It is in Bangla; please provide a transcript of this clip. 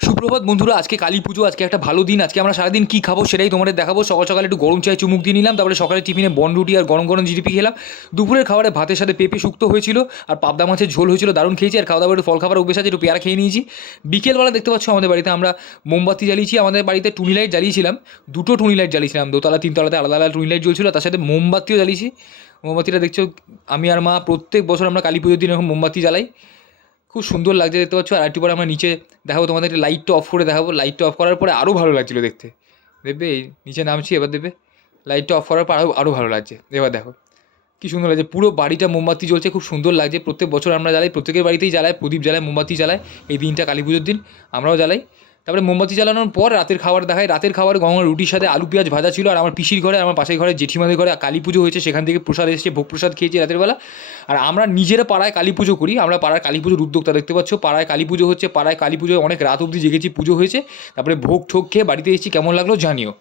সুপ্রভাত বন্ধুরা, আজকে কালী পুজো, আজকে একটা ভালো দিন। আজকে আমরা সারাদিন কী খাবো সেটাই তোমাদের দেখাবো। সকাল সকালে একটু গরম চায়ে চুমুক দিয়ে নিলাম, তারপরে সকালে টিফিনে বনরুটি আর গরম গরম জিলিপি খেলাম। দুপুরের খাবারে ভাতের সাথে পেঁপে শুক্তো হয়েছিল আর পাবদা মাছের ঝোল হয়েছিল, দারুণ খেয়েছি। আর খাওয়া দাওয়া একটু ফল খাবার অভ্যেস আছে, একটু পেয়ারা খেয়ে নিয়েছি। বিকেলবেলা দেখতে পাচ্ছ আমাদের বাড়িতে আমরা মোমবাতি জ্বালিয়েছি। আমাদের বাড়িতে টুনি লাইট জ্বালিয়েছিলাম, দুটো টুনি লাইট জ্বালিয়েছিলাম, দোতলা তিনতলাতে আলাদা আলাদা টুনি লাইট জ্বলছিল, তার সাথে মোমবাতিও জ্বালিয়েছি। মোমবাতিটা দেখছো, আমি আর মা প্রত্যেক বছর আমরা কালী পুজোর দিন এরকম মোমবাতি জ্বালাই। খুব সুন্দর লাগছে দেখতে পাচ্ছ। আর একটু পরে আমরা নিচে দেখাবো তোমাদের, লাইটটা অফ করে দেখাবো। লাইটটা অফ করার পরে আরও ভালো লাগছিলো দেখতে। দেখবে এই নিচে নামছি, এবার দেখবে লাইটটা অফ করার পর আরও আরও ভালো লাগছে। এবার দেখো কী সুন্দর লাগছে, পুরো বাড়িটা মোমবাতি জ্বলছে, খুব সুন্দর লাগছে। প্রত্যেক বছর আমরা জ্বালাই, প্রত্যেকের বাড়িতেই জ্বালাই, প্রদীপ জ্বালাই, মোমবাতি জ্বালাই এই দিনটা, কালী পুজোর দিন আমরাও জ্বালাই। তারপরে মোমবাতি জ্বালানোর পর রাতের খাবার দেখায়। রাতের খাবার গঙ্গার রুটির সাথে আলু পেঁয়াজ ভাজা ছিল। আর আমার পিসির ঘরে, আমার পাশের ঘরে জেঠিমাদের ঘরে কালী পুজো হয়েছে, সেখান থেকে প্রসাদ এসেছে, ভোগ প্রসাদ খেয়েছি রাতের বেলা। আর আমরা নিজেরা পাড়ায় কালী পুজো করি, আমরা পাড়ার কালী পুজোর উদ্যোক্তা। দেখতে পাচ্ছ পাড়ায় কালী পুজো হচ্ছে, পাড়ায় কালী পুজোয় অনেক রাত অবধি জেগেছি, পুজো হয়েছে। তারপরে ভোগ ঠোক খেয়ে বাড়িতে এসেছি। কেমন লাগলো জানিও।